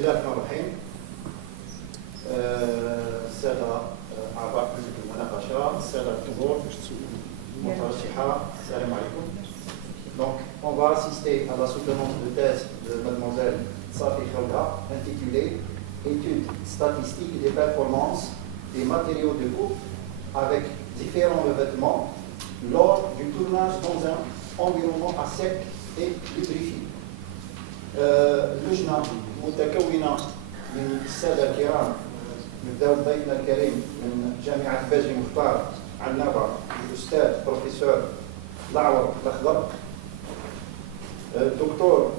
بسم الله الرحمن الرحيم. السادة أعضاء مجلس المناقشة، السادة الحضور المترشحة، السلام عليكم. Donc, on va assister à la soutenance de thèse de mademoiselle Safi Khawla intitulée Études statistiques des performances des matériaux de coupe avec différents revêtements lors du tournage dans un environnement à sec et lubrifié. لجنة متكونة من السادة الكرام، نبدأ بضيفنا الكريم من جامعة باجي مختار عنابة الأستاذ بروفيسور الأعور الأخضر، الدكتور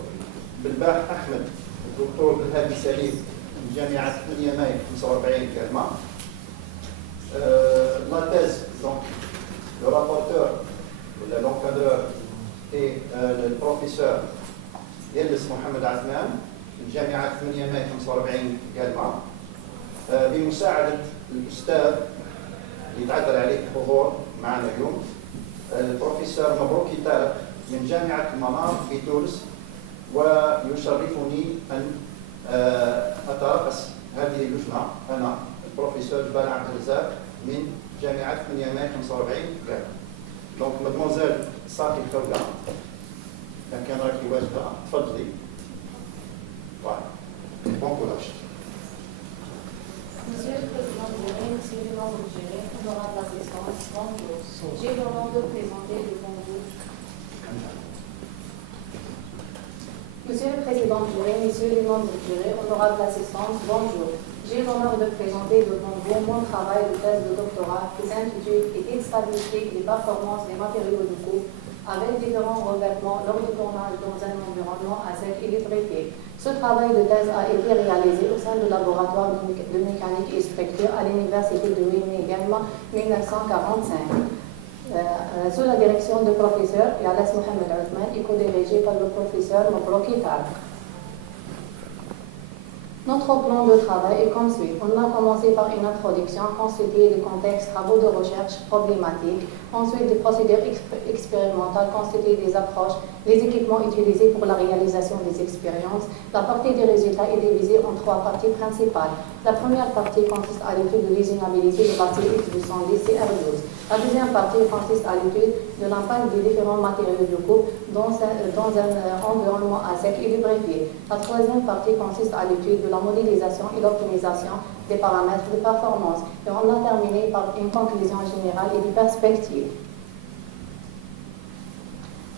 بالباح أحمد، الدكتور بالهادي سليم من جامعة 8 ماي 45 كلمة. La thèse, donc le rapporteur, l'encadreur et le professeur يلس محمد عثمان من جامعة 8 ماي 45 قلمة، بمساعدة الأستاذ اللي تعذر عليه الحضور معنا اليوم البروفيسور مبروكي طارق من جامعة المنار في تونس. ويشرفني أن أترأس هذه اللجنة أنا البروفيسور جبال عبد الرزاق من جامعة 8 ماي 45 قلمة. دونك مادموزيل صافي خولة كان راكي واجبة، تفضلي. Bon courage. Monsieur le Président du jury, Monsieur le membre du jury, honorable assistance, bonjour. J'ai l'honneur de présenter devant vous. Monsieur le Président du jury, Messieurs les membres du jury, honorable assistance, bonjour. J'ai l'honneur de présenter devant vous mon travail de thèse de doctorat qui s'intitule Études statistiques des performances des matériaux de coupe avec différents revêtements lors du tournage dans un environnement à sec et lubrifié. Ce travail de thèse a été réalisé au sein du laboratoire de mécanique et structure à l'université de Wien-Guelma 1945, sous la direction du professeur Yales Mohamed Othman et co-dirigé par le professeur Mabrouki Tarek. Notre plan de travail est comme suit. On a commencé par une introduction constituée du contexte, travaux de recherche problématiques, ensuite des procédures expérimentales constituées des approches, les équipements utilisés pour la réalisation des expériences. La partie des résultats est divisée en 3 parties principales. La première partie consiste à l'étude de l'usinabilité de l'acier X210 CR12. La deuxième partie consiste à l'étude de l'impact des différents matériaux de coupe dans un environnement à sec et lubrifié. La troisième partie consiste à l'étude de la modélisation et l'optimisation des paramètres de performance. Et on a terminé par une conclusion générale et des perspectives.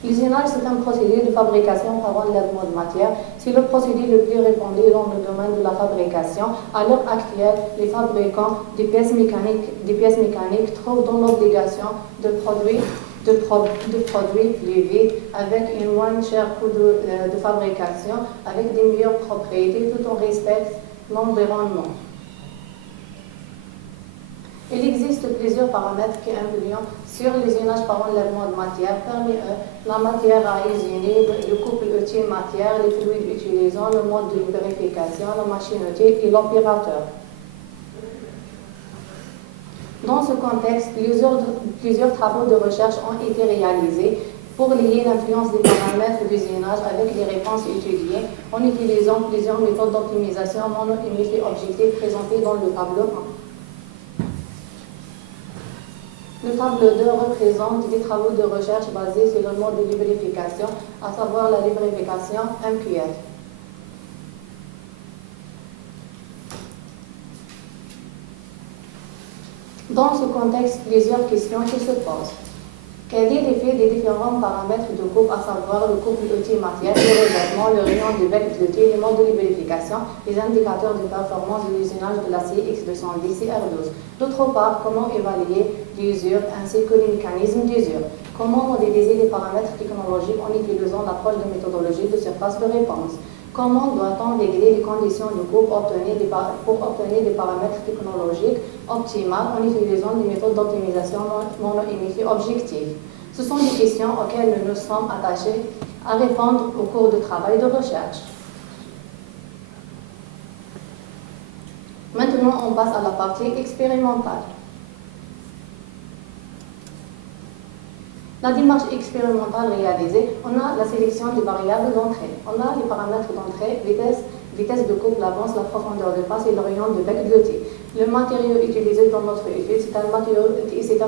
L'usinage, c'est un procédé de fabrication par enlèvement de matière. C'est le procédé le plus répandu dans le domaine de la fabrication. À l'heure actuelle, les fabricants des pièces mécaniques trouvent dans l'obligation de produire plus vite, avec un moins cher coût de fabrication, avec des meilleures propriétés, tout en respectant l'environnement. Il existe plusieurs paramètres qui influent sur l'usinage par enlèvement de matière. Parmi eux, la matière à usiner, le couple outil-matière, les fluides utilisés, le mode de vérification, la machine-outil et l'opérateur. Dans ce contexte, plusieurs travaux de recherche ont été réalisés pour lier l'influence des paramètres d'usinage avec les réponses étudiées en utilisant plusieurs méthodes d'optimisation mono-uniques et objectives présentées dans le tableau 1. Le tableau 2 représente des travaux de recherche basés sur le mode de lubrification, à savoir la lubrification MQL. Dans ce contexte, plusieurs questions qui se posent. Quel est l'effet des différents paramètres de coupe, à savoir le couple outil-matière, le revêtement, le rayon du bec de l'outil, les modes de lubrification, les indicateurs de performance de l'usinage de l'acier X210 CR12. D'autre part, comment évaluer l'usure ainsi que les mécanismes d'usure. Comment modéliser les paramètres technologiques en utilisant l'approche de méthodologie de surface de réponse. Comment doit-on régler les conditions de coupe pour obtenir des paramètres technologiques optimales en utilisant des méthodes d'optimisation mono-unifiées objectives? Ce sont des questions auxquelles nous nous sommes attachés à répondre au cours du travail de recherche. Maintenant, on passe à la partie expérimentale. La démarche expérimentale réalisée, on a la sélection des variables d'entrée. On a les paramètres d'entrée, vitesse vitesse de coupe, l'avance, la profondeur de passe et le rayon de bec de thé. Le matériau utilisé dans notre étude, c'est un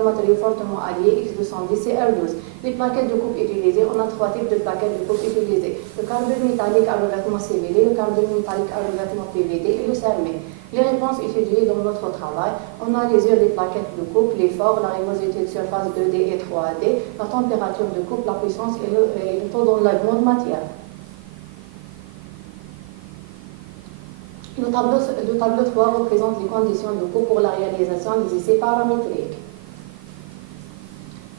matériau fortement allié X210 et R12. Les plaquettes de coupe utilisées, on a 3 types de plaquettes de coupe utilisées. Le carbure métallique à revêtement CVD, le carbure métallique à revêtement PVD et le cermé. Les réponses étudiées dans notre travail, on a les yeux des plaquettes de coupe, l'effort, la rugosité de surface 2D et 3D, la température de coupe, la puissance et le taux d'enlèvement de matière. Le tableau 3 représente les conditions de coupe pour la réalisation des essais paramétriques.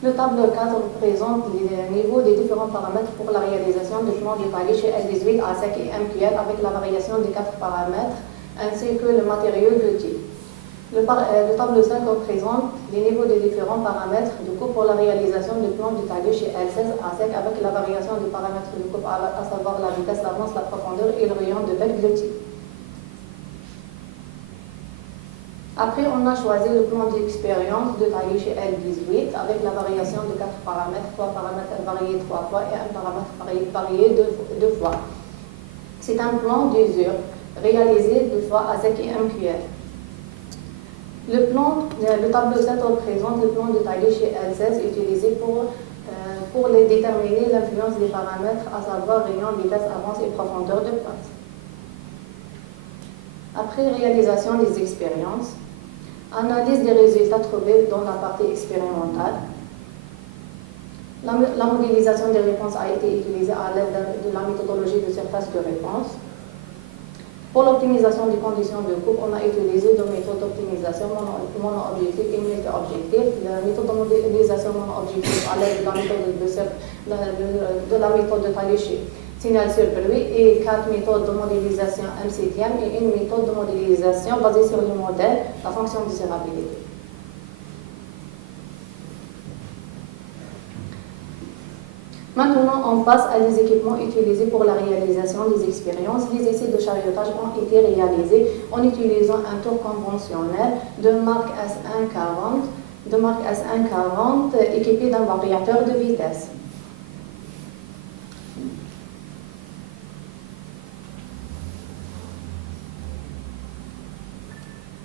Le tableau 4 représente les niveaux des différents paramètres pour la réalisation du plan détaillé chez L18, A5 et MQL avec la variation des 4 paramètres ainsi que le matériau de type. Le tableau 5 représente les niveaux des différents paramètres de coupe pour la réalisation du plan détaillé chez L16, A5 avec la variation des paramètres de coupe, à savoir la vitesse, l'avance, la profondeur et le rayon de bec de type. Après, on a choisi le plan d'expérience détaillé chez L18 avec la variation de 4 paramètres, 3 paramètres variés 3 fois et un paramètre varié 2 fois. C'est un plan d'usure réalisé 2 fois à ZEC et MQL. Le tableau 7 représente le plan détaillé chez L16 utilisé pour déterminer l'influence des paramètres, à savoir rayon, vitesse, avance et profondeur de passe. Après réalisation des expériences, analyse des résultats trouvés dans la partie expérimentale. La modélisation des réponses a été utilisée à l'aide de la méthodologie de surface de réponse. Pour l'optimisation des conditions de coupe, on a utilisé deux méthodes d'optimisation mono-objectif et multi-objectif. La méthode de modélisation mono-objectif à l'aide de la méthode de Taillé signal sur bruit et 4 méthodes de modélisation MCDM et une méthode de modélisation basée sur le modèle, la fonction de durabilité. Maintenant, on passe à des équipements utilisés pour la réalisation des expériences. Les essais de chariotage ont été réalisés en utilisant un tour conventionnel de marque S140, équipé d'un variateur de vitesse.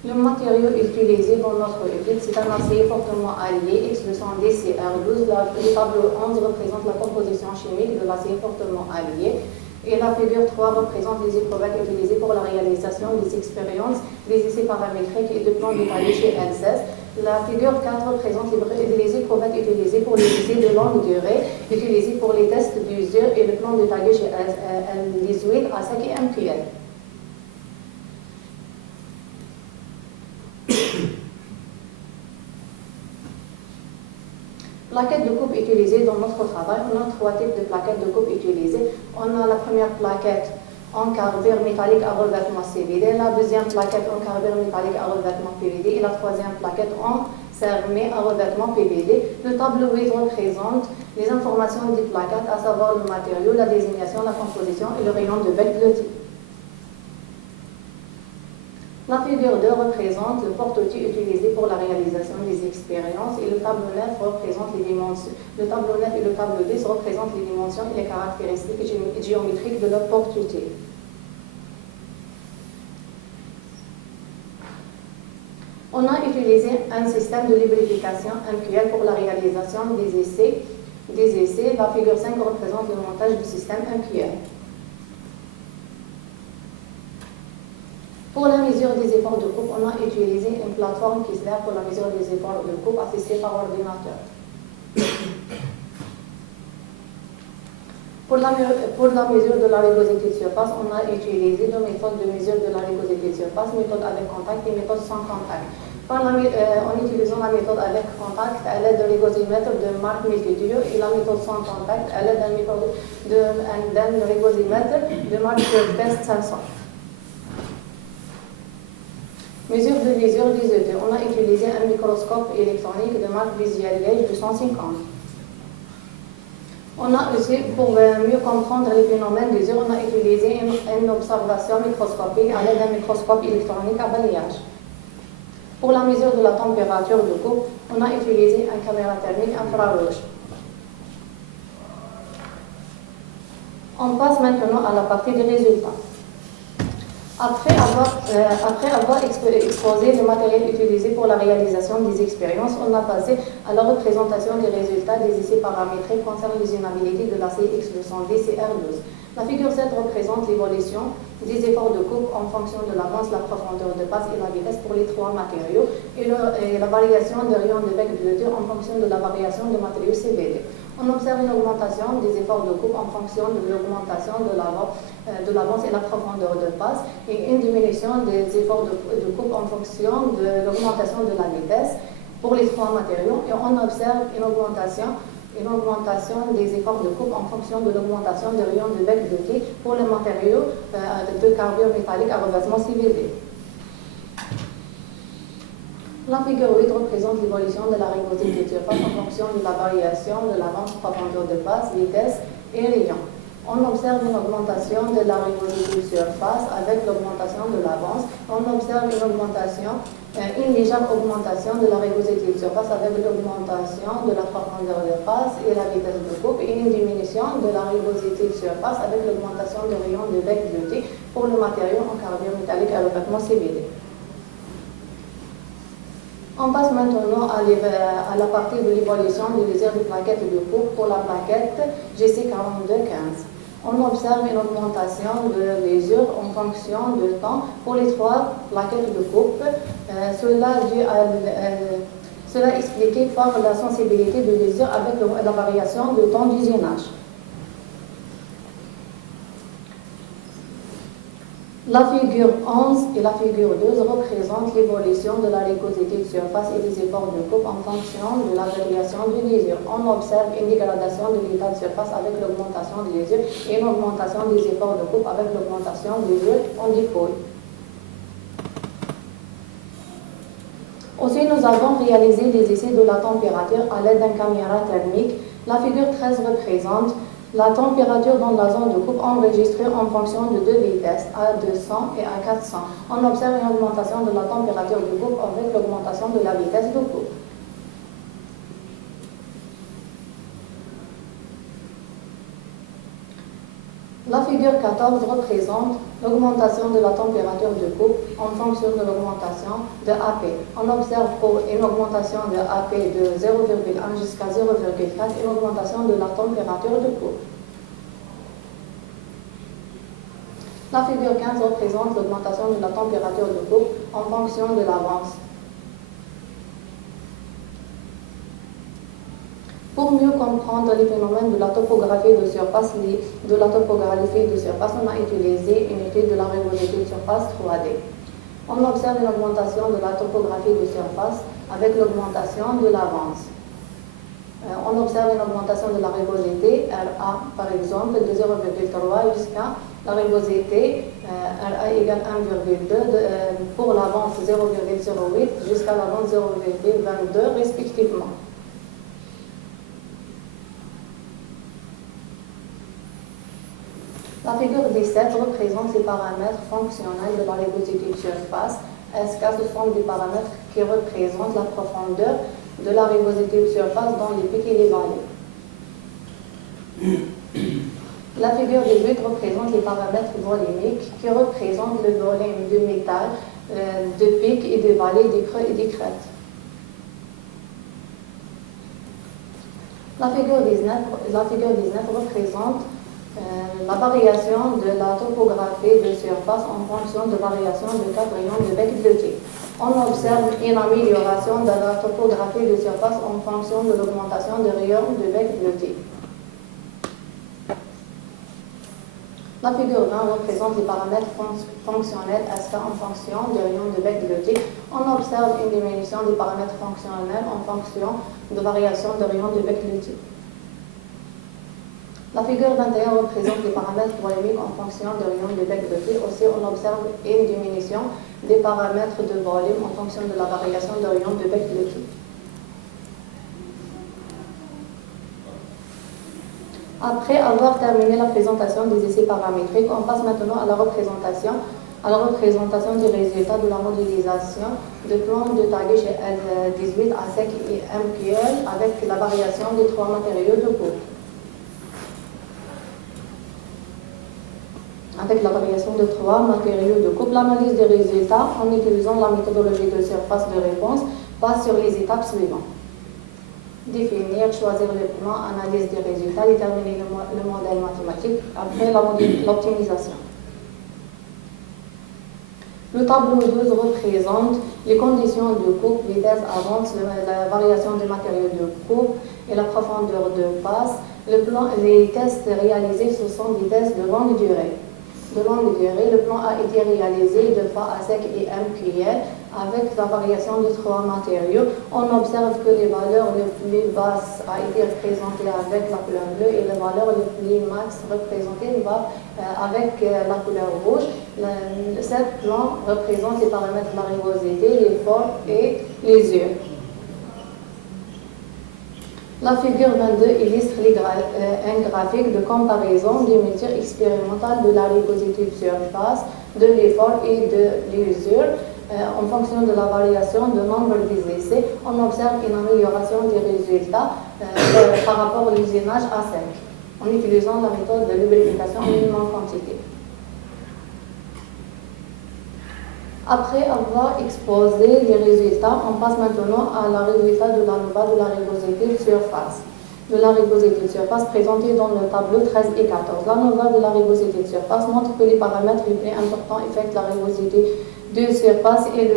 Le matériau utilisé dans notre étude, c'est un acier fortement allié, X210 et R12. Le tableau 11 représente la composition chimique de l'acier fortement allié. Et la figure 3 représente les éprouvettes utilisées pour la réalisation des expériences, des essais paramétriques et de plans détaillés chez L16. La figure 4 représente les éprouvettes utilisées pour les essais de longue durée, utilisées pour les tests d'usure et le plan détaillé chez L18, A5 et MQL. Plaquettes de coupe utilisées dans notre travail, on a 3 types de plaquettes de coupe utilisées. On a la première plaquette en carbure métallique à revêtement CVD, la deuxième plaquette en carbure métallique à revêtement PVD et la troisième plaquette en cermé à revêtement PVD. Le tableau 8 représente les informations des plaquettes, à savoir le matériau, la désignation, la composition et le rayon de bec de type. La figure 2 représente le porte-outil utilisé pour la réalisation des expériences et le tableau 9 représente les dimensions. Le tableau 9 et le tableau 10 représentent les dimensions et les caractéristiques géométriques de leur porte-outil. On a utilisé un système de lubrification MQL pour la réalisation des essais. La figure 5 représente le montage du système MQL. Pour la mesure des efforts de coupe, on a utilisé une plateforme qui sert pour la mesure des efforts de coupe assistée par ordinateur. Pour la mesure de la rugosité de surface, on a utilisé deux méthodes de mesure de la rugosité de surface, méthode avec contact et méthode sans contact. En utilisant la méthode avec contact à l'aide de régosimètre de marque Multitrio et la méthode sans contact à l'aide d'un régosimètre de marque Best 500. Mesure de l'usure des œufs. On a utilisé un microscope électronique de marque Visual Gauge 250. On a aussi, pour mieux comprendre les phénomènes d'usure, on a utilisé une observation microscopique à l'aide d'un microscope électronique à balayage. Pour la mesure de la température de coupe, on a utilisé une caméra thermique infrarouge. On passe maintenant à la partie des résultats. Après avoir exposé le matériel utilisé pour la réalisation des expériences, on a passé à la représentation des résultats des essais paramétriques concernant l'usinabilité de la CX210 et R12. La figure 7 représente l'évolution des efforts de coupe en fonction de l'avance, la profondeur de passe et la vitesse pour les trois matériaux et la variation de rayon de bec de en fonction de la variation de matériaux CVD. On observe une augmentation des efforts de coupe en fonction de l'augmentation de l'avance et la profondeur de passe et une diminution des efforts de coupe en fonction de l'augmentation de la vitesse pour les trois matériaux et on observe une augmentation des efforts de coupe en fonction de l'augmentation des rayons de bec de quai pour les matériaux de carbure métallique à revêtement CVD. La figure 8 représente l'évolution de la rugosité de surface en fonction de la variation de l'avance, profondeur de passe, vitesse et rayon. On observe une augmentation de la rugosité de surface avec l'augmentation de l'avance. On observe une légère augmentation de la rugosité de surface avec l'augmentation de la profondeur de passe et la vitesse de coupe et une diminution de la rugosité de surface avec l'augmentation du rayon de bec de thé pour le matériau en carbure métallique à revêtement CVD. On passe maintenant à la partie de l'évolution de l'usure de plaquettes de coupe pour la plaquette GC4215. On observe une augmentation de l'usure en fonction du temps pour les trois plaquettes de coupe. Cela expliqué par la sensibilité de l'usure avec la variation du temps d'usinage. La figure 11 et la figure 12 représentent l'évolution de la rugosité de surface et des efforts de coupe en fonction de la variation de l'usure. On observe une dégradation de l'état de surface avec l'augmentation de l'usure et une augmentation des efforts de coupe avec l'augmentation de l'usure en dépouille. Aussi, nous avons réalisé des essais de la température à l'aide d'une caméra thermique. La figure 13 représente la température dans la zone de coupe enregistrée en fonction de deux vitesses, à 200 et à 400. On observe une augmentation de la température de coupe avec l'augmentation de la vitesse de coupe. La figure 14 représente l'augmentation de la température de coupe en fonction de l'augmentation de AP. On observe pour une augmentation de AP de 0,1 jusqu'à 0,4 une augmentation de la température de coupe. La figure 15 représente l'augmentation de la température de coupe en fonction de l'avance. Pour mieux comprendre les phénomènes de la topographie de surface, on a utilisé une étude de la rugosité de surface 3D. On observe une augmentation de la topographie de surface avec l'augmentation de l'avance. On observe une augmentation de la rugosité RA, par exemple, de 0,3 jusqu'à la rugosité RA égale 1,2 pour l'avance 0,08 jusqu'à l'avance 0,22 respectivement. La figure 17 représente les paramètres fonctionnels de la rugosité de surface. SK, ce sont des paramètres qui représentent la profondeur de la rugosité de surface dans les pics et les vallées. La figure 18 représente les paramètres volumiques qui représentent le volume de métal, de pics et de vallées, des creux et des crêtes. La figure 19 représente la variation de la topographie de surface en fonction de variation de 4 rayons de bec bleuté. On observe une amélioration de la topographie de surface en fonction de l'augmentation des rayons de bec bleuté. La figure 20 représente les paramètres fonctionnels SK en fonction des rayons de bec bleuté. On observe une diminution des paramètres fonctionnels en fonction de variation de rayons de bec bleuté. La figure 21 représente les paramètres volumiques en fonction de rayons de bec bleuté. Aussi, on observe une diminution des paramètres de volume en fonction de la variation de rayons de bec bleuté. Après avoir terminé la présentation des essais paramétriques, on passe maintenant à la représentation des résultats de la modélisation de plans de taguer chez L18 à sec et MQL avec la variation des 3 matériaux de coupe. avec la variation de 3 matériaux de coupe. L'analyse des résultats en utilisant la méthodologie de surface de réponse passe sur les étapes suivantes. Définir, choisir le plan, analyse des résultats, déterminer le modèle mathématique, après l'optimisation. Le tableau 12 représente les conditions de coupe, vitesse, avance, la variation des matériaux de coupe et la profondeur de passe. Les tests réalisés, ce sont des tests de longue durée. Le plan a été réalisé 2 fois à sec et MQL avec la variation de 3 matériaux. On observe que les valeurs les plus basses ont été représentées avec la couleur bleue et les valeurs les plus max représentées avec la couleur rouge. Ce plan représente les paramètres de la rugosité, l'effort et l'usure. La figure 22 illustre un graphique de comparaison des mesures expérimentales de la rugosité de surface, de l'effort et de l'usure. En fonction de la variation de nombre des essais, on observe une amélioration des résultats par rapport à l'usinage à sec, en utilisant la méthode de lubrification minimum quantité. Après avoir exposé les résultats, on passe maintenant à la résultat de l'ANOVA de la rugosité de surface. De la rugosité de surface présentée dans le tableau 13 et 14. L'ANOVA de la rugosité de surface montre que les paramètres les plus importants affectent la rugosité de surface et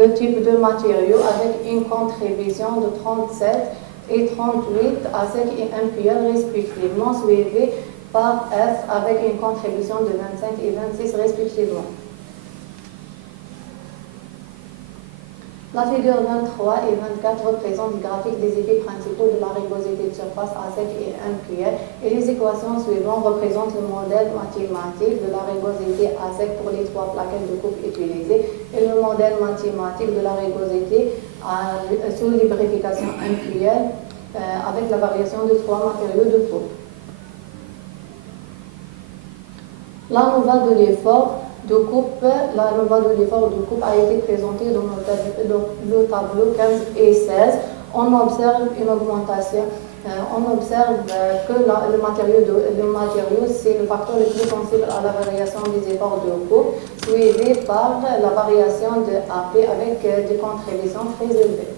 le type de matériau avec une contribution de 37 et 38 à sec et MQL respectivement, suivi par F avec une contribution de 25 et 26 respectivement. La figure 23 et 24 représentent le graphique des effets principaux de la rugosité de surface à sec et MQL et les équations suivantes représentent le modèle mathématique de la rugosité à sec pour les 3 plaquettes de coupe utilisées et le modèle mathématique de la rugosité sous lubrification MQL avec la variation de 3 matériaux de coupe. L'ANOVA de l'effort de coupe, la loi de l'effort de coupe a été présentée dans le tableau 15 et 16. On observe une augmentation. On observe que le matériau, c'est le facteur le plus sensible à la variation des efforts de coupe, suivi par la variation de AP avec des contributions très élevées.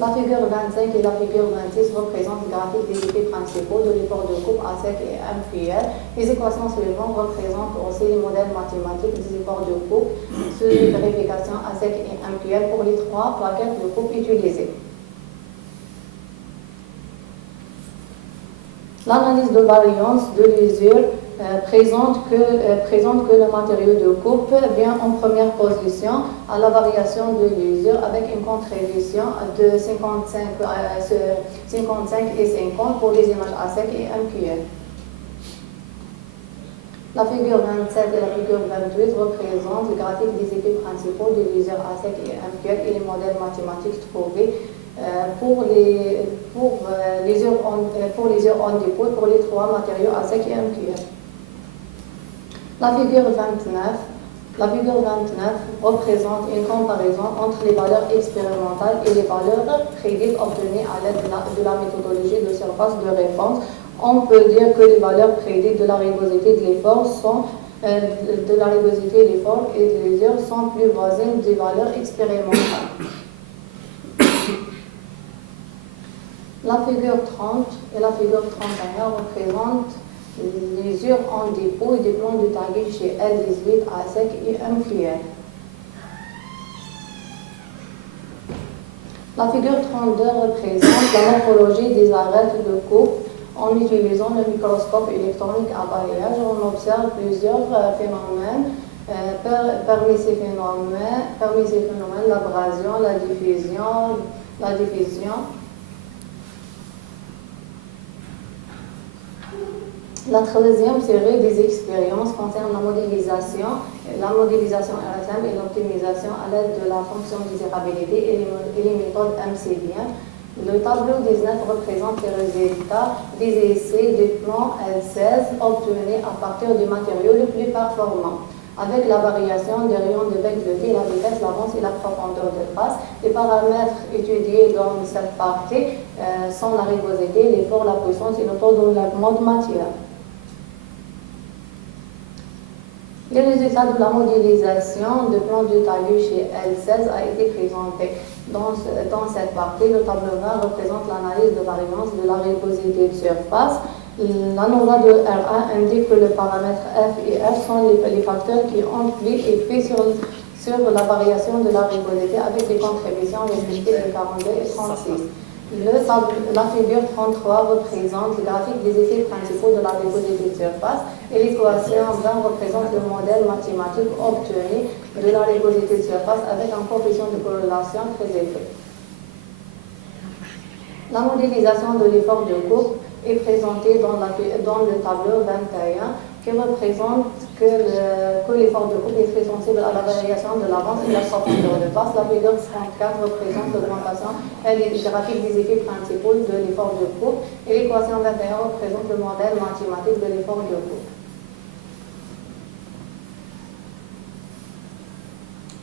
La figure 25 et la figure 26 représentent le graphique des effets principaux de l'effort de coupe à sec et MQL. Les équations suivantes représentent aussi les modèles mathématiques des efforts de coupe sous vérification à sec et MQL pour les 3 plaquettes de coupe utilisées. L'analyse de variance de l'usure présente que le matériau de coupe vient en première position à la variation de l'usure avec une contribution de 55 et 50 pour les images à sec et MQL. La figure 27 et la figure 28 représentent le graphique des effets principaux de l'usure à sec et MQL et les modèles mathématiques trouvés pour les usures en dépôt pour les 3 matériaux à sec et MQL. La figure 29 représente une comparaison entre les valeurs expérimentales et les valeurs prédites obtenues à l'aide de la méthodologie de surface de réponse. On peut dire que les valeurs prédites de la rugosité de l'effort et de l'usure sont plus voisines des valeurs expérimentales. La figure 30 et la figure 31 représentent l'usure en dépôt et des plans de taguing chez L18 à sec et MQL. La figure 32 représente la morphologie des arêtes de coupe en utilisant le microscope électronique à balayage. On observe plusieurs phénomènes. Parmi ces phénomènes, l'abrasion, la diffusion. La 13e série des expériences concerne la modélisation RSM et l'optimisation à l'aide de la fonction désirabilité et les méthodes MCDM. Le tableau 19 représente les résultats des essais des plans L16 obtenus à partir du matériau le plus performant. Avec la variation des rayons de vecteur, la vitesse, l'avance et la profondeur de passe, les paramètres étudiés dans cette partie sont la rugosité, l'effort, la puissance et le taux d'enlèvement de matière. Les résultats de la modélisation de plan de talus chez L16 a été présenté. Dans cette partie, le tableau vert représente l'analyse de variance de la rugosité de surface. La norma de RA indique que les paramètres F et R sont les facteurs qui ont pris effet sur la variation de la rugosité avec des contributions respectives de 42 et 36. La figure 33 représente le graphique des effets principaux de la rugosité de surface et l'équation 20 représente le modèle mathématique obtenu de la rugosité de surface avec un coefficient de corrélation très élevé. La modélisation de l'effort de coupe est présentée dans le tableau 21 qui représente que l'effort de coupe est très sensible à la variation de l'avance et la profondeur de passe. La figure 34 représente l'augmentation et les graphiques des effets principaux de l'effort de coupe et l'équation 21 représente le modèle mathématique de l'effort de coupe.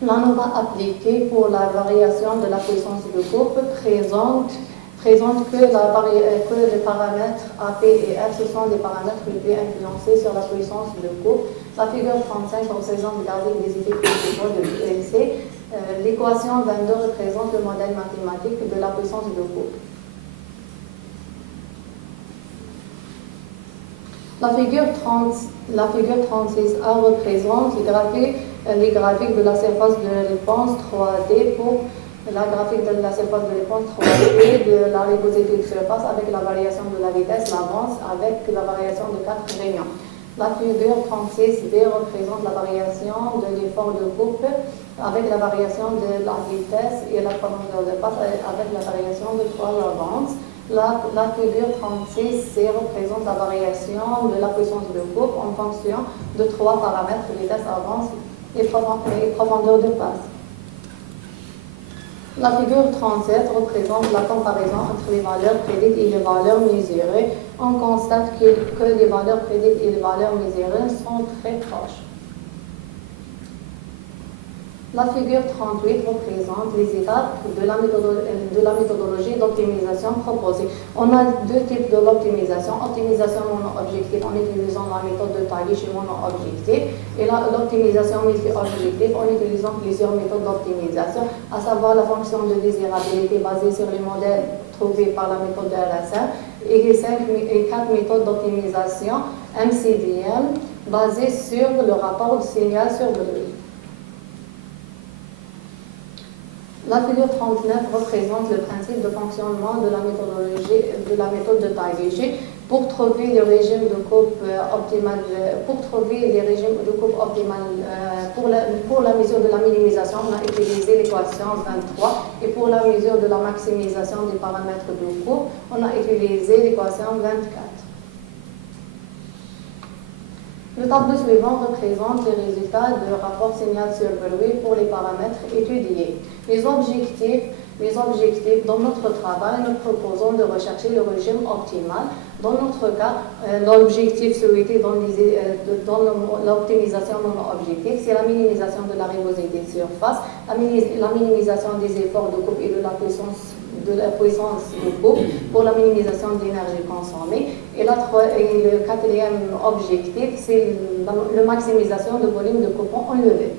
La norme appliquée pour la variation de la puissance de coupe présente que les paramètres AP et F, ce sont des paramètres les plus influencés sur la puissance de coupe. La figure 35 représente le graphique des effets principaux de l'ULC. L'équation 22 représente le modèle mathématique de la puissance de coupe. La figure 36A représente les graphiques de la surface de réponse 3D pour la graphique de la surface de réponse 3D de la rugosité de surface avec la variation de la vitesse, l'avance avec la variation de 4 réunions. La figure 36B représente la variation de l'effort de coupe avec la variation de la vitesse et la profondeur de passe avec la variation de 3 avances. La figure 36C représente la variation de la puissance de coupe en fonction de 3 paramètres, vitesse, avance et profondeur de passe. La figure 37 représente la comparaison entre les valeurs prédites et les valeurs mesurées. On constate que les valeurs prédites et les valeurs mesurées sont très proches. La figure 38 représente les étapes de la méthodologie d'optimisation proposée. On a deux types de l'optimisation. Optimisation mono-objectif en utilisant la méthode de Talish mono-objectif et l'optimisation multi-objectif en utilisant plusieurs méthodes d'optimisation, à savoir la fonction de désirabilité basée sur les modèles trouvés par la méthode de RSM et 4 méthodes d'optimisation MCDM basées sur le rapport du signal sur bruit. La figure 39 représente le principe de fonctionnement de la méthode de Talish pour trouver les régimes de coupe optimal, pour la mesure de la minimisation, on a utilisé l'équation 23 et pour la mesure de la maximisation des paramètres de coupe, on a utilisé l'équation 24. Le tableau suivant représente les résultats du rapport signal sur bruit pour les paramètres étudiés. Les objectifs, dans notre travail, nous proposons de rechercher le régime optimal. Dans notre cas, l'objectif souhaité dans l'optimisation mono-objectif, c'est la minimisation de la rugosité de surface, la minimisation des efforts de coupe et de la puissance de coupe pour la minimisation de l'énergie consommée. Et le quatrième objectif, c'est la maximisation de volume de coupons enlevé.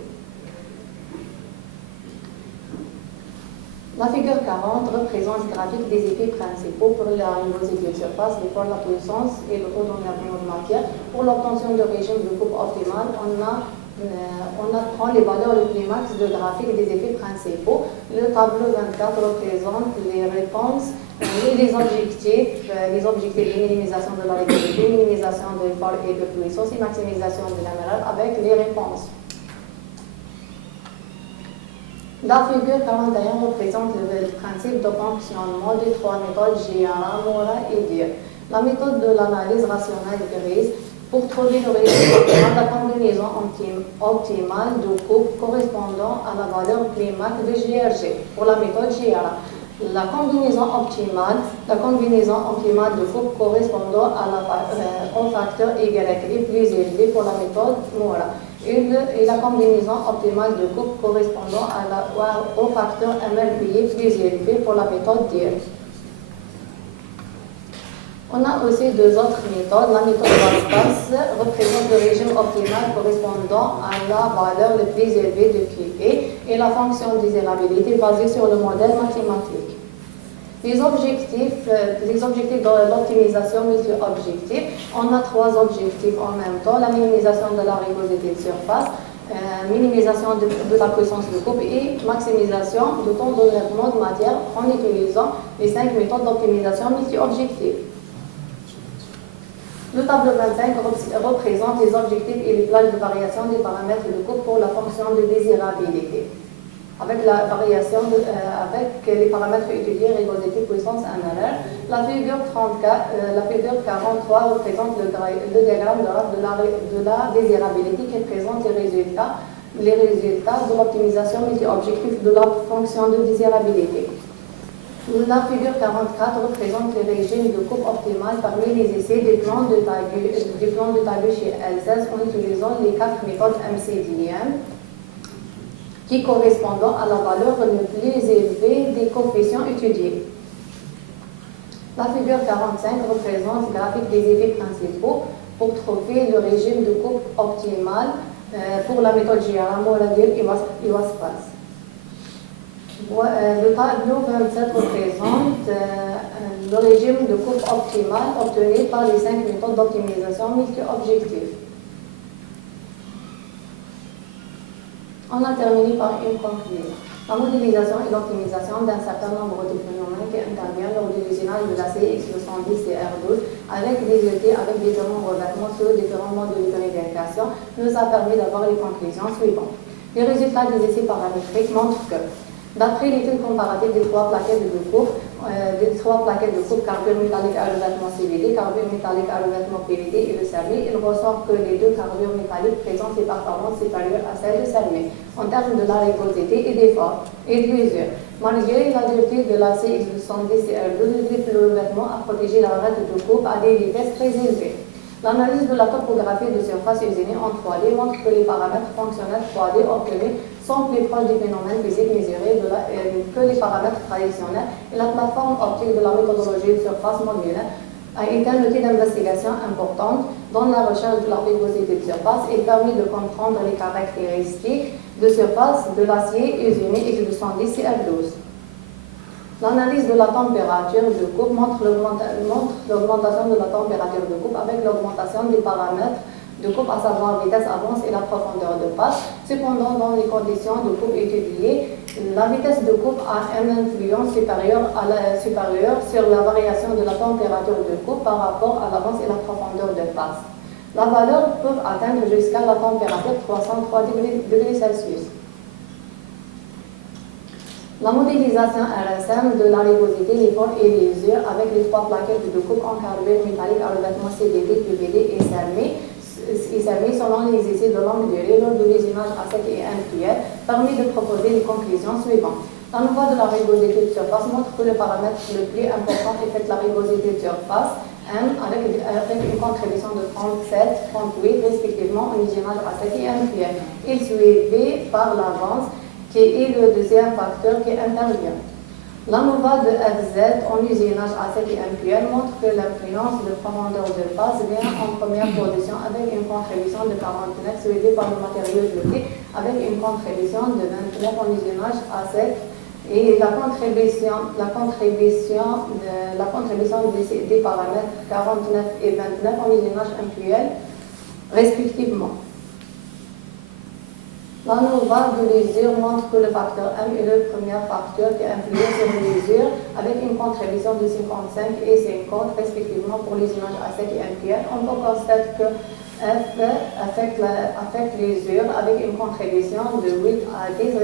La figure 40 représente le graphique des effets principaux pour la rugosité de surface, pour la puissance et le taux d'enlèvement de matière. Pour l'obtention de régime de coupe optimal, on apprend les valeurs de climax de graphique des effets principaux. Le tableau 24 représente les réponses et les objectifs de minimisation de la rugosité, minimisation de l'effort et de puissance et maximisation de l'amiral avec les réponses. La figure 41 représente le principe de fonctionnement des 3 méthodes GIARA, MORA et DIR. La méthode de l'analyse rationnelle grise pour trouver le résultat de la combinaison optimale de coupe correspondant à la valeur climax de GRG pour la méthode GIARA. La combinaison optimale de coupe correspondant au facteur YI plus élevé pour la méthode MORA. Et la combinaison optimale de coupe correspondant au facteur MLPI plus élevé pour la méthode DIR. On a aussi deux autres méthodes. La méthode basse représente le régime optimal correspondant à la valeur la plus élevée de QE et la fonction désirabilité basée sur le modèle mathématique. Les objectifs de l'optimisation multi-objectifs, on a trois objectifs en même temps, la minimisation de la rugosité de surface, minimisation de la puissance de coupe et maximisation du temps d'enlèvement de matière en utilisant les 5 méthodes d'optimisation multi-objectifs. Le tableau 25 représente les objectifs et les plages de variation des paramètres de coupe pour la fonction de désirabilité. Avec la variation, avec les paramètres étudiés, rugosité, puissance, MLR, la figure 43 représente le diagramme de graphe de la désirabilité qui présente les résultats de l'optimisation multi-objectif de la fonction de désirabilité. La figure 44 représente les régimes de coupe optimale parmi les essais du plan de Tagu chez L16 en utilisant les 4 méthodes MCDM qui correspondent à la valeur la plus élevée des coefficients étudiés. La figure 45 représente le graphique des effets principaux pour trouver le régime de coupe optimal pour la méthode GRA, Moradil et Waspas. Le tableau 27 représente le régime de coupe optimal obtenu par les 5 méthodes d'optimisation multi-objectifs. On a terminé par une conclusion. La modélisation et l'optimisation d'un certain nombre de phénomènes qui interviennent lors de l'usinage de la CX210 et R12 avec des outils avec différents revêtements sur différents modes de vérification nous a permis d'avoir les conclusions suivantes. Les résultats des essais paramétriques montrent que d'après l'étude comparative des trois plaquettes de coupe, carbure métallique à revêtement CVD, carbure métallique à revêtement PVD et le cerné, il ressort que les deux carbures métalliques présentent des performances supérieures à celles de cerné en termes de la rugosité et d'effort et de l'usure. Malgré la dureté de la CX210 et R12, le triple revêtement a protégé la rate de coupe à des vitesses très élevées. L'analyse de la topographie de surface usinée en 3D montre que les paramètres fonctionnels 3D obtenus sont plus proches des phénomènes physiques mesurés que les paramètres traditionnels et la plateforme optique de la méthodologie de surface modulaire a été un outil d'investigation importante dans la recherche de la rugosité de surface et permet de comprendre les caractéristiques de surface de l'acier usiné X210 et R12. L'analyse de la température de coupe montre l'augmentation de la température de coupe avec l'augmentation des paramètres de coupe, à savoir vitesse avance et la profondeur de passe. Cependant, dans les conditions de coupe étudiées, la vitesse de coupe a une influence supérieure sur la variation de la température de coupe par rapport à l'avance et la profondeur de passe. La valeur peut atteindre jusqu'à la température 303 degrés Celsius. La modélisation RSM de la rugosité, l'effort et l'usure avec les trois plaquettes de coupe en carbure métallique à revêtement CVD, PVD et cerné selon les essais de longue durée lors de l'usinage à sec et MQL permet de proposer les conclusions suivantes. La loi de la rugosité de surface montre que le paramètre le plus important est la rugosité de surface M avec une contribution de 37, 38 respectivement en usinage à sec et MQL. Il suivi par l'avance qui est le deuxième facteur qui intervient. La nova de FZ en usinage à sec et MQL montre que l'influence de profondeur de passe vient en première position avec une contribution de 49 suivie par le matériau jeté avec une contribution de 29 en usinage à sec et la contribution des paramètres 49 et 29 en usinage MQL respectivement. La nova de l'usure montre que le facteur M est le premier facteur qui influe sur l'usure avec une contribution de 55 et 50 respectivement pour l'usinage à sec et MQL. On peut constater que F affecte l'usure avec une contribution de 8 à 10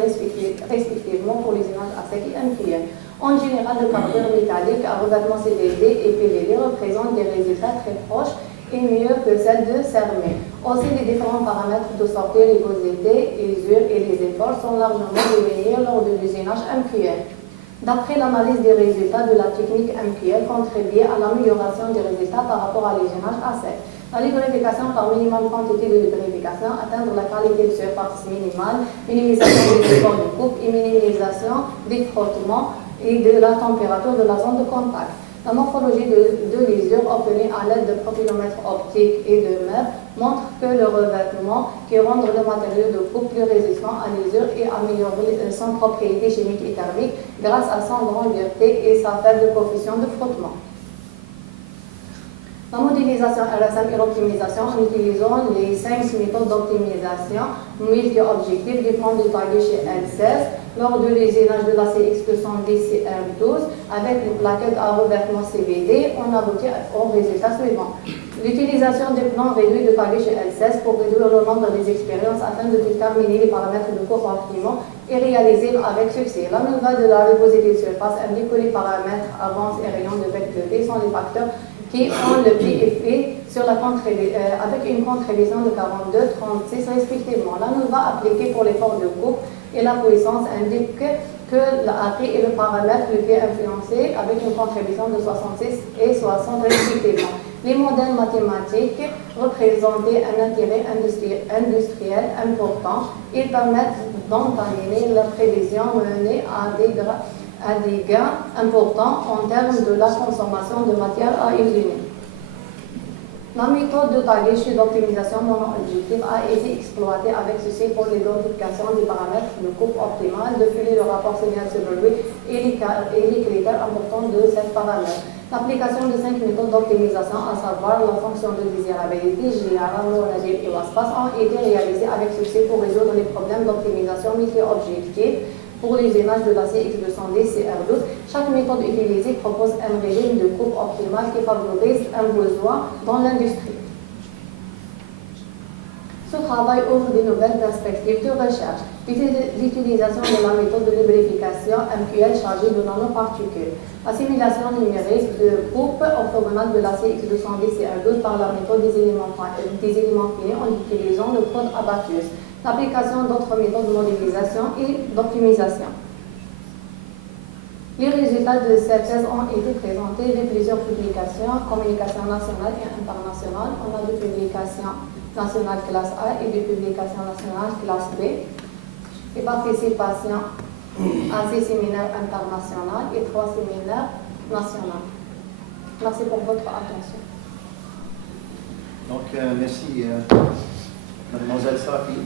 respectivement pour l'usinage à sec et MQL. En général, le carbure métallique à revêtement CVD et PVD représentent des résultats très proches et mieux que celle de cerné. Aussi, les différents paramètres de sortie, rugosité, usure et les efforts sont largement diminués lors de l'usinage MQL. D'après l'analyse des résultats de la technique MQL contribue à l'amélioration des résultats par rapport à l'usinage à sec. La lubrification par minimum quantité de lubrification, atteindre la qualité de surface minimale, minimisation des efforts de coupe et minimisation des frottements et de la température de la zone de contact. La morphologie de l'usure obtenue à l'aide de profilomètres optiques et de MEP montre que le revêtement qui rend le matériau de coupe plus résistant à l'usure et améliore son propriété chimique et thermique grâce à son grande dureté et sa faible coefficient de frottement. La modélisation RSM et l'optimisation en utilisant les 5 méthodes d'optimisation multi-objectifs du plan de taille chez L16 lors de l'usinage de la CX210 CR12 avec une plaquette à revêtement CVD, on aboutit au résultat suivant. L'utilisation des plans réduits de taille chez L16 pour réduire le nombre des expériences afin de déterminer les paramètres de coupe optimaux est réalisée avec succès. La nouvelle de la repository surface indique que les paramètres avance et rayon de vecteur sont les facteurs qui ont le plus effet sur la avec une contribution de 42-36 respectivement. La nova appliquée pour l'effort de coupe et la puissance indique que l'AP est le paramètre le plus influencé avec une contribution de 66 et 60 respectivement. Les modèles mathématiques représentaient un intérêt industriel important. Ils permettent d'entamer la prévision menée à des gains importants en termes de la consommation de matière à usiner. La méthode de taillage d'optimisation mono-objectif a été exploitée avec succès pour l'identification des paramètres de coupe optimale depuis le rapport Seigner-Silverby et les critères importants de ces paramètres. L'application de 5 méthodes d'optimisation, à savoir la fonction de désirabilité, GRA, Moradil et WASPAS, ont été réalisées avec succès pour résoudre les problèmes d'optimisation multi-objectif pour l'usinage de la CX210 CR12. Chaque méthode utilisée propose un régime de coupe optimal qui favorise un besoin dans l'industrie. Ce travail ouvre de nouvelles perspectives de recherche. L'utilisation de la méthode de lubrification MQL chargée de nanoparticules. La simulation numérique de coupe orthogonale de la CX210 CR12 par la méthode des éléments finis en utilisant le code Abacus. L'application d'autres méthodes de modélisation et d'optimisation. Les résultats de cette thèse ont été présentés dans plusieurs publications, communications nationales et internationales. On a des publications nationales classe A et des publications nationales classe B. Et participation à 6 séminaires internationaux et 3 séminaires nationaux. Merci pour votre attention. Donc, merci, Mademoiselle Safi.